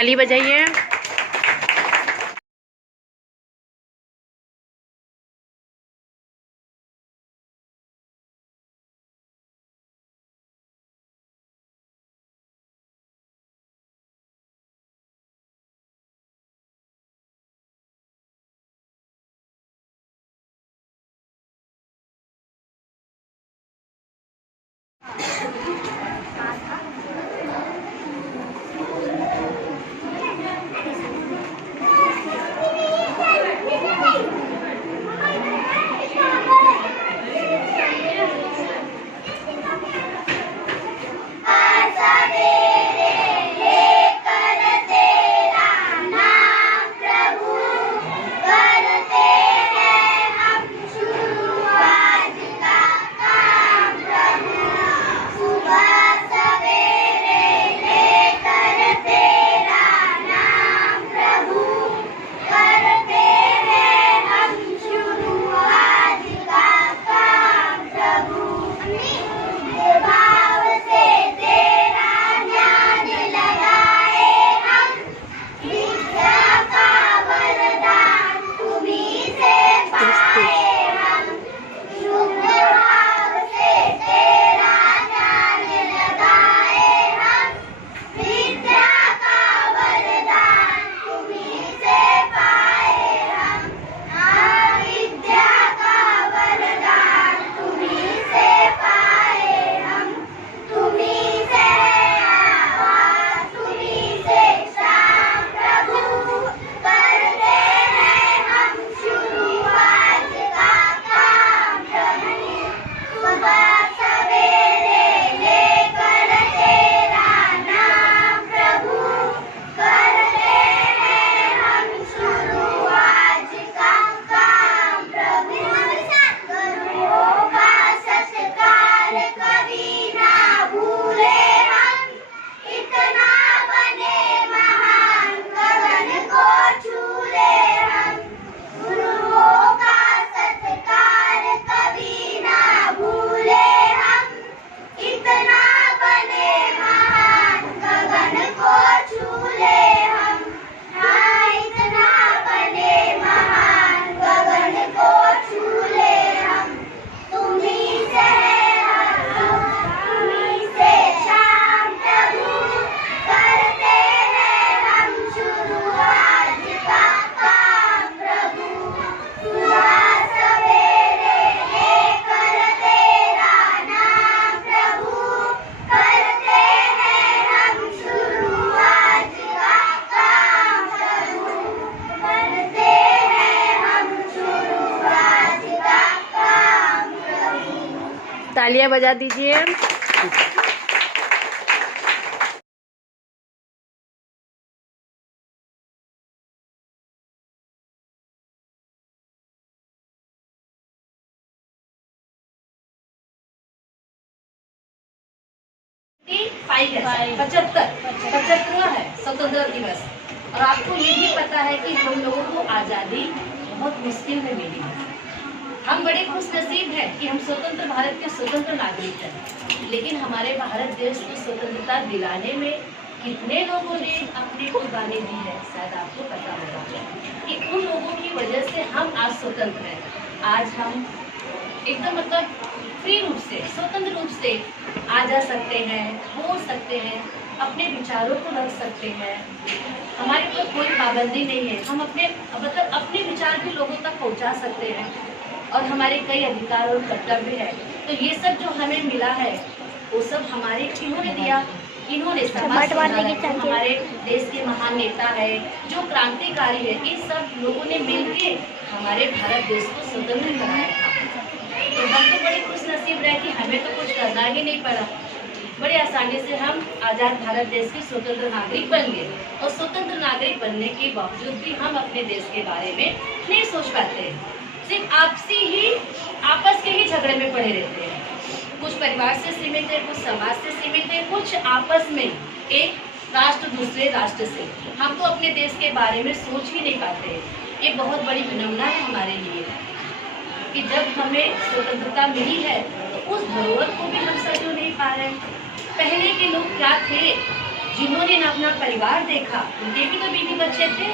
ताली बजाइए। तालियां बजा दीजिए। पचहत्तरवां है स्वतंत्रता दिवस। और आपको ये भी पता है कि हम लोगों को आज़ादी बहुत मुश्किल में मिली है। हम बड़े खुश नसीब हैं कि हम स्वतंत्र भारत के स्वतंत्र नागरिक हैं, लेकिन हमारे भारत देश को स्वतंत्रता दिलाने में कितने लोगों ने अपनी कुर्बानी दी है शायद आपको पता होगा कि उन लोगों की वजह से हम आज स्वतंत्र हैं। आज हम एकदम मतलब फ्री रूप से स्वतंत्र रूप से आ जा सकते हैं, बोल सकते हैं, अपने विचारों को रख सकते हैं। हमारे ऊपर कोई पाबंदी नहीं है, हम अपने विचार भी लोगों तक पहुंचा सकते हैं और हमारे कई अधिकार और कर्तव्य है। तो ये सब जो हमें मिला है वो सब हमारे किन्होंने दिया? इन्होंने समाज हमारे देश के महान नेता है, जो क्रांतिकारी है, इन सब लोगों ने मिलकर हमारे भारत देश को स्वतंत्र बनाया था। तो हम तो बड़े खुश नसीब रहे कि हमें तो कुछ करना ही नहीं पड़ा। बड़े आसानी से हम आज़ाद भारत देश के स्वतंत्र नागरिक बन गए और स्वतंत्र नागरिक बनने के बावजूद भी हम अपने देश के बारे में नहीं सोच पाते हैं। सिर्फ आपस के ही झगड़े में पड़े रहते हैं। कुछ परिवार से सीमित है, कुछ समाज से सीमित है, कुछ आपस में एक राष्ट्र दूसरे राष्ट्र से। हम तो अपने देश के बारे में सोच ही नहीं पाते। ये बहुत बड़ी विडंबना है हमारे लिए कि जब हमें स्वतंत्रता मिली है तो उस धरोहर को भी हम सजो नहीं पा रहे। पहले के लोग क्या थे जिन्होंने ना अपना परिवार देखा, उनके भी तो बीवी बच्चे थे,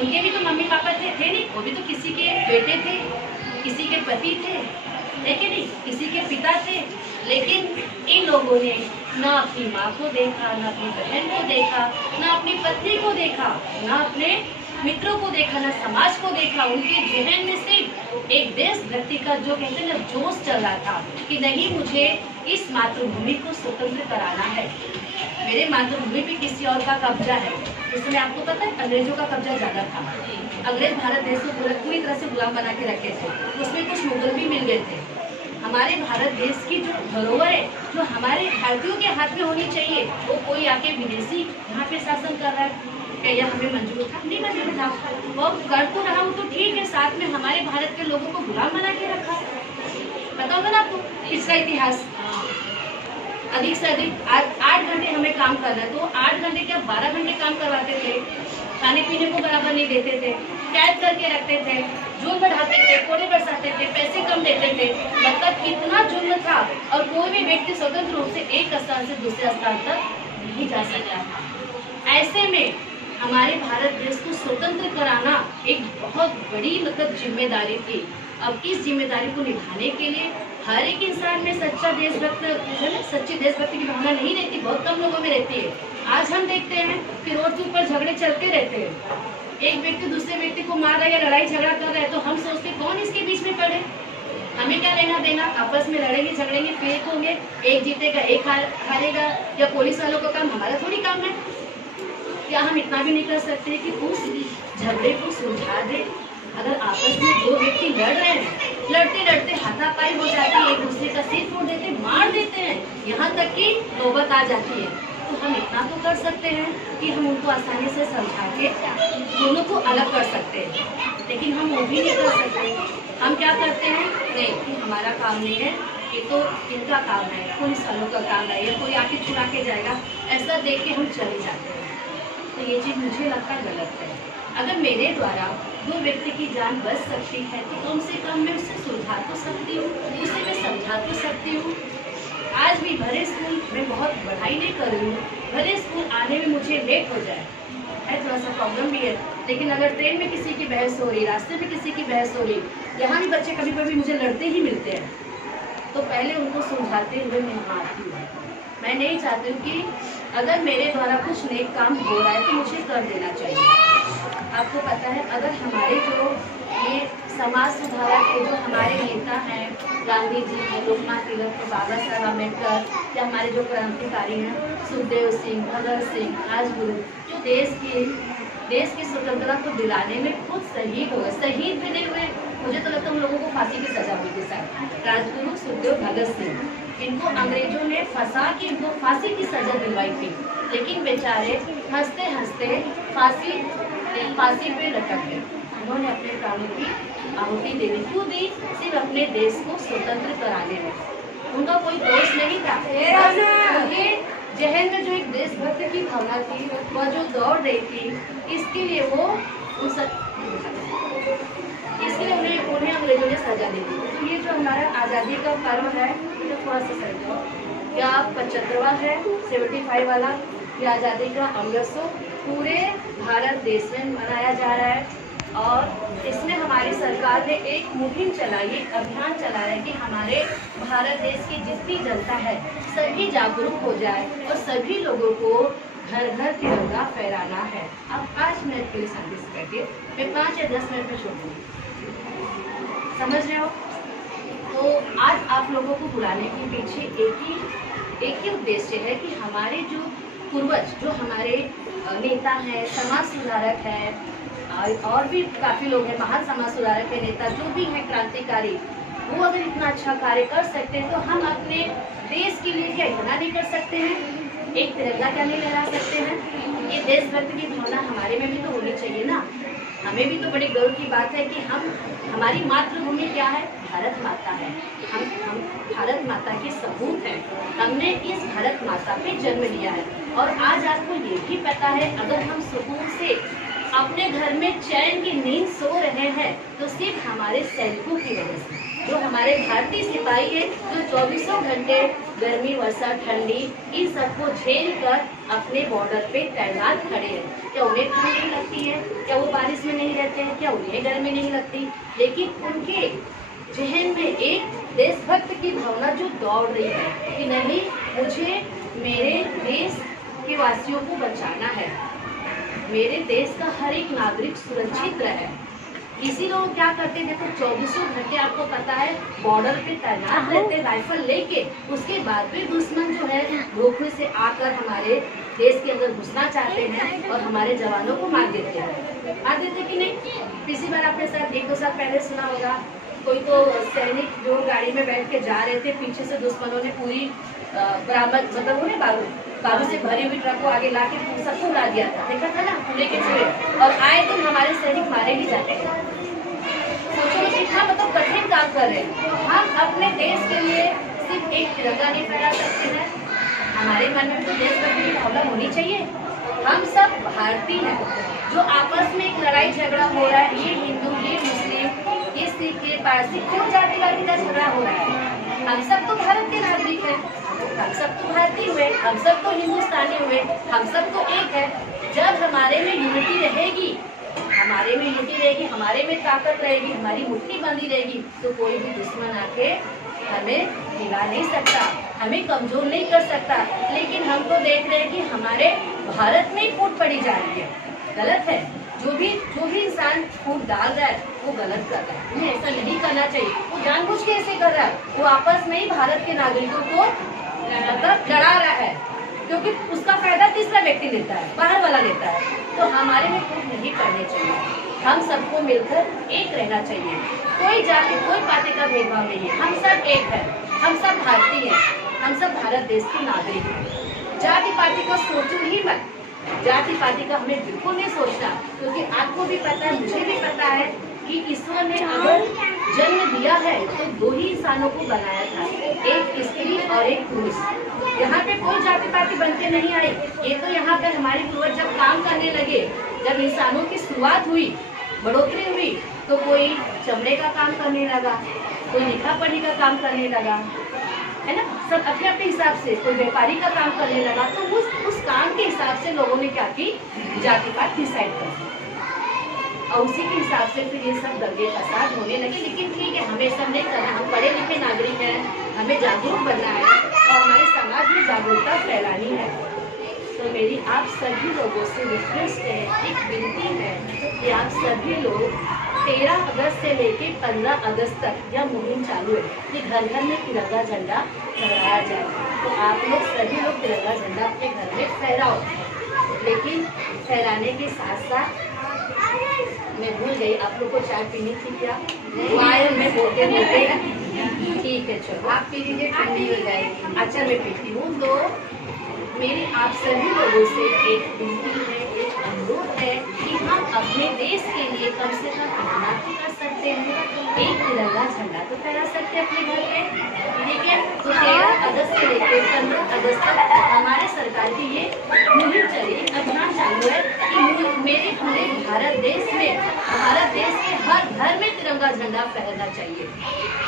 उनके भी तो मम्मी पापा थे नहीं, वो भी तो किसी के बेटे थे, किसी के पति थे, लेकिन नहीं किसी के पिता थे। लेकिन इन लोगों ने ना अपनी माँ को देखा, ना अपनी बहन को देखा, ना अपनी पत्नी को देखा, ना अपने मित्रों को देखा, ना समाज को देखा। उनके जहन में सिर्फ एक देशभक्ति का जो कहते हैं ना जोश चल रहा था कि नहीं, मुझे इस मातृभूमि को स्वतंत्र कराना है। मेरे मातृभूमि पे किसी और का कब्जा है। इसमें आपको पता है अंग्रेजों का कब्जा ज्यादा था। अंग्रेज भारत देश को पूरी तरह से गुलाम बना के रखे थे। उसमें कुछ मुगल भी मिल गए थे। हमारे भारत देश की जो धरोहर है, जो हमारे भारतीयों के हाथ में होनी चाहिए, वो कोई आके विदेशी यहाँ पे शासन कर रहा है, क्या यह हमें मंजूर था? नहीं मंजूर था। वो कर तो रहा हूँ तो ठीक है, साथ में हमारे भारत के लोगों को गुलाम बना के रखा। पता होगा ना आपको इसका इतिहास। अधिक से अधिक 8 घंटे हमें काम करना है, तो 8 घंटे क्या 12 घंटे काम करवाते थे। खाने पीने को बराबर नहीं देते थे, कैद करके रखते थे, जुल्म बढ़ाते थे, कोड़े बरसाते थे, पैसे कम देते थे। मतलब कितना जुल्म था। और कोई भी व्यक्ति स्वतंत्र रूप से एक स्थान से दूसरे स्थान तक नहीं जा सकता था। ऐसे में हमारे भारत देश को स्वतंत्र कराना एक बहुत बड़ी मतलब जिम्मेदारी थी। अब इस जिम्मेदारी को निभाने के लिए हर एक इंसान में सच्चा देशभक्त है ना, सच्ची देशभक्ति की भावना नहीं रहती, बहुत कम लोगों में रहती है। आज हम देखते हैं कि रोड के ऊपर झगड़े चलते रहते हैं। एक व्यक्ति दूसरे व्यक्ति को मार रहा है या लड़ाई झगड़ा कर रहा है, तो हम सोचते कौन इसके बीच में पड़े, हमें क्या लेना देना। आपस में लड़ेंगे झगड़ेंगे, फेक होंगे, एक जीतेगा एक हारेगा, या पुलिस वालों का काम, हमारा थोड़ी काम है। क्या हम इतना भी नहीं कर सकते कि उस झगड़े को सुलझा दे? अगर आपस में दो व्यक्ति लड़ रहे हैं, लड़ते लड़ते हाथापाई हो जाती है, एक दूसरे का सिर फोड़ देते, मार देते हैं, यहाँ तक कि नौबत आ जाती है, तो हम इतना तो कर सकते हैं कि हम उनको आसानी से समझा के दोनों को अलग कर सकते हैं। लेकिन हम वो भी नहीं कर सकते। हम क्या करते हैं, नहीं कि हमारा काम नहीं है, ये तो इनका काम है, पुलिस वालों का काम है, ये कोई आके छुड़ा के जाएगा, ऐसा देख के हम चले जाते हैं। तो ये चीज़ मुझे लगता है गलत है। अगर मेरे द्वारा दो व्यक्ति की जान बच सकती है तो कम से कम मैं उससे सुलझा तो सकती हूँ, उसे मैं समझा तो सकती हूँ। आज भी भले स्कूल में बहुत पढ़ाई नहीं कर रही हूँ, भले स्कूल आने में मुझे लेट हो जाए, है थोड़ा सा प्रॉब्लम भी है, लेकिन अगर ट्रेन में किसी की बहस हो रही, रास्ते में किसी की बहस हो रही, यहाँ भी बच्चे कभी कभी मुझे लड़ते ही मिलते हैं, तो पहले उनको सुलझाते हुए मैं आती हूँ। मैं नहीं चाहती हूँ कि अगर मेरे द्वारा कुछ नेक काम हो रहा है तो मुझे कर देना चाहिए। आपको पता है, अगर हमारे जो ये समाज सुधारक के जो हमारे नेता हैं, गांधी जी हैं, लोकमान्य तिलक, बाबा साहब अम्बेडकर, या हमारे जो क्रांतिकारी हैं सुखदेव सिंह, भगत सिंह, राजगुरु, जो देश की स्वतंत्रता को दिलाने में खुद शहीद हुए, शहीद भी नहीं हुए, मुझे तो लगता है उन लोगों को फांसी की सजा हुई थी सर। राजगुरु, सुखदेव, भगत सिंह, इनको अंग्रेजों ने फंसा के इनको फांसी की सजा दिलवाई थी, लेकिन बेचारे हंसते हंसते फांसी पे लटक गए। उन्होंने अपने प्राणों की आहुति दे दी। क्यों दी? सिर्फ अपने देश को स्वतंत्र कराने में। उनका कोई दोष नहीं था। उनके जहन में जो एक देशभक्ति की भावना थी, वह जो दौड़ रही थी, इसके लिए उन्हें अंग्रेजों ने सजा दी थी। तो ये जो हमारा आज़ादी का पर्व है, ये थोड़ा सा सही है, या 75वां है, 75 वाला, ये आज़ादी का अमृतसर पूरे भारत देश में मनाया जा रहा है। और इसमें हमारी सरकार ने एक मुहिम चलाई, एक अभियान चलाया है कि हमारे भारत देश की जितनी जनता है सभी जागरूक हो जाए और सभी लोगों को घर घर तिरंगा फहराना है। अब 5 मिनट के लिए शांति से बैठिए, मैं 5 या 10 मिनट में छोड़ूंगी, समझ रहे हो? तो आज आप लोगों को बुलाने के पीछे एक ही उद्देश्य है कि हमारे जो पूर्वज, जो हमारे नेता हैं, समाज सुधारक हैं, और भी काफ़ी लोग हैं, महान समाज सुधारक के नेता जो भी हैं, क्रांतिकारी, वो अगर इतना अच्छा कार्य कर सकते हैं तो हम अपने देश के लिए क्या इतना नहीं कर सकते हैं? एक तिरंगा क्या नहीं लहरा सकते हैं? ये देशभक्ति की भावना हमारे में भी तो होनी चाहिए ना। हमें भी तो बड़ी गर्व की बात है कि हमारी मातृभूमि क्या है? भारत माता है। हम भारत माता के सपूत हैं। हमने इस भारत माता पे जन्म लिया है। और आज आपको ये भी पता है, अगर हम सुकून से अपने घर में चैन की नींद सो रहे हैं तो सिर्फ हमारे सैनिकों की वजह से, जो हमारे भारतीय सिपाही है, जो 24 घंटे गर्मी, वर्षा, ठंडी इन सबको झेल कर अपने बॉर्डर पे तैनात खड़े हैं। क्या उन्हें ठंड नहीं लगती है? क्या वो बारिश में नहीं रहते हैं? क्या उन्हें गर्मी नहीं लगती? लेकिन उनके जहन में एक देशभक्त की भावना जो दौड़ रही है कि नहीं, मुझे मेरे देश के वासियों को बचाना है, मेरे देश का हर एक नागरिक सुरक्षित रहे। इसी लोग क्या करते थे, तो 24 घंटे आपको पता है बॉर्डर पे तैनात रहते राइफल लेके। उसके बाद भी दुश्मन जो है धोखे से आकर हमारे देश के अंदर घुसना चाहते हैं और हमारे जवानों को मार देते हैं। मार देते कि नहीं? पिछली बार आपने शायद 1-2 साल पहले सुना होगा, कोई तो सैनिक जो गाड़ी में बैठ के जा रहे थे, पीछे से दुश्मनों ने पूरी बरामद मतलब उन्हें बालू से भरी हुई ट्रक को आगे ला के सबको उड़ा दिया था। देखा था ना, पूरे के पूरे। और आए दिन हमारे सैनिक मारे ही जाते हैं। सोचो कितना मतलब कठिन काम कर रहे हैं। हम अपने देश के लिए सिर्फ एक तिरंगा नहीं फहरा सकते हैं, हमारे मन में तो देशभक्ति की भावना होनी चाहिए। हम सब भारतीय हैं। जो आपस में एक लड़ाई झगड़ा हो रहा है, ये हिंदू, ये मुस्लिम, ये सिख, ये पारसी, क्यों जातिवादी का झगड़ा हो रहा है? हम सब तो भारत के नागरिक हैं, हम सब तो भारतीय हुए, हम सब तो हिंदुस्तानी हुए, हम सब तो एक है। जब हमारे में यूनिटी रहेगी, हमारे में यूनिटी रहेगी, हमारे में ताकत रहेगी, हमारी मुट्ठी बंधी रहेगी, तो कोई भी दुश्मन आके हमें हिला नहीं सकता, हमें कमजोर नहीं कर सकता। लेकिन हम तो देख रहे हैं कि हमारे भारत में ही फूट पड़ी जा रही है। गलत है। जो भी इंसान फूट डाल रहा है वो गलत कर रहा है। उन्हें ऐसा नहीं करना चाहिए। वो जानबूझ के ऐसे कर रहा है। वो आपस में ही भारत के नागरिकों को मतलब लड़ा रहा है, क्योंकि उसका फायदा तीसरा व्यक्ति लेता है, बाहर वाला लेता है। तो हमारे में फूट नहीं करनी चाहिए। हम सबको मिलकर एक रहना चाहिए। कोई जाति, कोई पार्टी का भेदभाव नहीं है। हम सब एक है, हम सब भारतीय हैं, हम सब भारत देश के नागरिक हैं। जाति पार्टी का सोचो ही मत। जाति पाति का हमें बिल्कुल नहीं सोचना, क्योंकि आपको भी पता है, मुझे भी पता है कि ईश्वर ने अगर जन्म दिया है तो 2 ही इंसानों को बनाया था, एक स्त्री और एक पुरुष। यहाँ पे कोई जाति पाति बनके नहीं आए। ये तो यहाँ पे हमारे पूर्वज जब काम करने लगे, जब इंसानों की शुरुआत हुई, बढ़ोतरी हुई, तो कोई चमड़े का काम करने लगा, कोई लिखा पढ़ी का काम करने लगा, है ना, सब अपने अपने हिसाब से। कोई व्यापारी का काम करने लगा, तो उस काम के हिसाब से लोगों ने क्या की, जाति पात डिसाइड कर दी, और उसी के हिसाब से फिर ये सब दंगे फसाद होने लगे। लेकिन ठीक है, हमें सब नहीं करना। हम पढ़े लिखे नागरिक हैं, हमें जागरूक बनना है और हमारे समाज में जागरूकता फैलानी है। तो मेरी आप सभी लोगों से रिक्वेस्ट है, एक विनती है कि आप सभी लोग 13 अगस्त से लेके 15 अगस्त तक यह मुहिम चालू है कि घर घर में तिरंगा झंडा फहराया जाए। तो आप लोग सभी लोग तिरंगा झंडा अपने घर में फहराओ। लेकिन फहराने के साथ साथ मैं भूल गई, आप लोग को चाय पीनी थी क्या? वायर में बोलते बोलते ठीक है, चलो आप पी लीजिए, ठंडी हो जाएगी। अच्छा मैं पीती हूँ। तो मेरी आप सभी लोगों से एक विनती है, एक अनुरोध है कि हम अपने देश के लिए कम से कम इतना तो कर सकते हैं, एक तिरंगा झंडा तो फहरा सकते हैं अपने घर पे। ठीक है, तो 13 अगस्त से लेकर 15 अगस्त तक हमारे सरकार की ये मुहिम चली, अभियान चालू है कि मेरे पूरे भारत देश में, भारत देश के हर घर में तिरंगा झंडा फहरना चाहिए।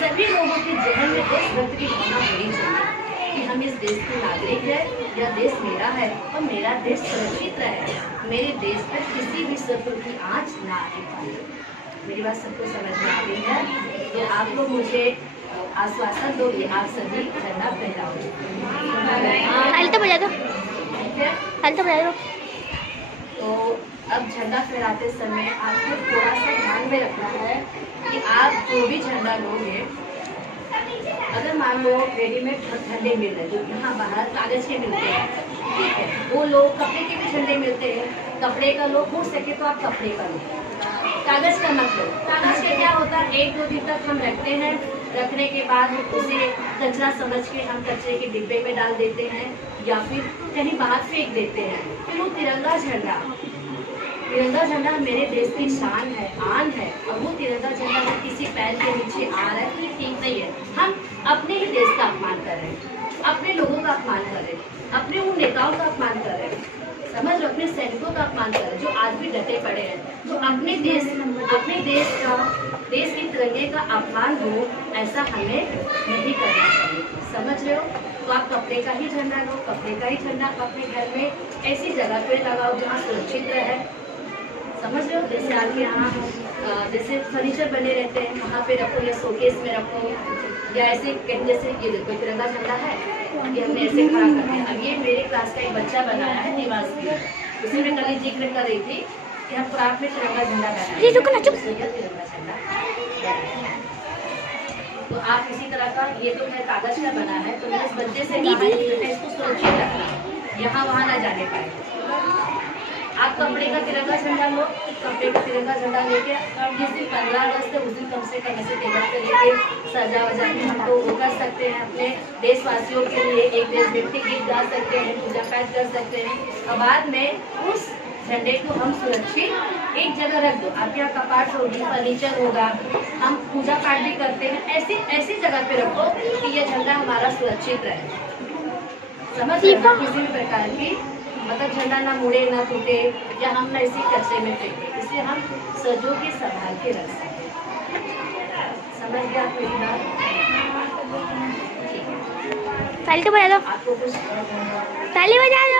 सभी लोगों के जहन में देशभक्ति की भावना होनी चाहिए कि हम इस देश के नागरिक हैं, यह देश मेरा है और मेरा देश सुरक्षित रहे, मेरे देश पर किसी भी शत्रु की आँच ना आने पाए। मेरी बात सबको समझ में आ गई है? तो आप लोग मुझे आश्वासन दो कि आप सभी झंडा फहराओगे। हल तो बजा दो, ठीक है, हल तो बजा दो। तो अब झंडा फहराते समय आपको थोड़ा सा ध्यान में रखना है कि आप जो भी झंडा लोगे, अगर मान लो रेडीमेड झंडे मिल रहे जो यहाँ बाहर कागज के मिलते हैं, ठीक है, वो लोग कपड़े के भी झंडे मिलते हैं, कपड़े का लो, हो सके तो आप कपड़े का लो, कागज का मत लो। कागज के क्या होता है, 1-2 दिन तक हम रखते हैं, रखने के बाद उसे कचरा समझ के हम कचरे के डिब्बे में डाल देते हैं या फिर कहीं बाहर फेंक देते हैं। फिर वो तिरंगा झंडा मेरे देश की शान है, आन है, और वो तिरंगा झंडा अगर किसी पैर के नीचे आ रहा है तो ये ठीक नहीं है। हम अपने ही देश का अपमान कर रहे हैं, अपने लोगों का अपमान कर रहे हैं, अपने उन नेताओं का अपमान कर रहे हैं। समझ लो, अपने सैनिकों का अपमान कर रहे हैं, जो आज भी डटे पड़े हैं, जो अपने देश की तिरंगे का अपमान हो, ऐसा हमें नहीं करना चाहिए। समझ रहे हो? तो आप कपड़े का ही झंडा लो, कपड़े का ही झंडा अपने घर में ऐसी जगह पे लगाओ जहाँ सुरक्षित रहे। समझ रहे हो? जैसे आपके यहाँ जैसे फर्नीचर बने रहते हैं, वहाँ पे रखो या शोकेस में रखो, या ऐसे कहीं, जैसे ये देखो तिरंगा झंडा है, ये हमने ऐसे खड़ा कर दिया। अब ये मेरे क्लास का एक बच्चा बनाया है, निवास की, उसी में कल जिक्र कर रही थी कि हम प्राप्त में तिरंगा झंडा बनाए, तिरंगा झंडा। तो आप इसी तरह का, ये तो मैं कागज का बना है, तो मैं इस बच्चे से कहा है कि बेटा इसको सुरक्षित रखना, यहाँ वहाँ ना जाने पाए। आप कपड़े का तिरंगा झंडा लो, कपड़े का तिरंगा झंडा लेके जिस दिन 15 अगस्त है उस दिन कम से कम ऐसे टेबल पे लेके सजा वजा के हम तो वो कर सकते हैं, अपने देशवासियों के लिए एक देशभक्ति गीत गा सकते हैं, पूजा पाठ कर सकते हैं, और बाद में उस झंडे को हम सुरक्षित एक जगह रख दो। आपके यहाँ कपाट होगी, फर्नीचर होगा, हम पूजा पाठ भी करते हैं, ऐसी जगह पे रखो कि ये झंडा हमारा सुरक्षित रहे। समझ रहे हो? किसी भी प्रकार की मतलब झंडा ना मुड़े ना टूटे, या हम ना इसी कचरे में फेंके, इसलिए हम सजो के संभाल के रख सकते। समझ गया आप मेरी बात? ताली तो बजा दो, आपको कुछ ताली बजा दो।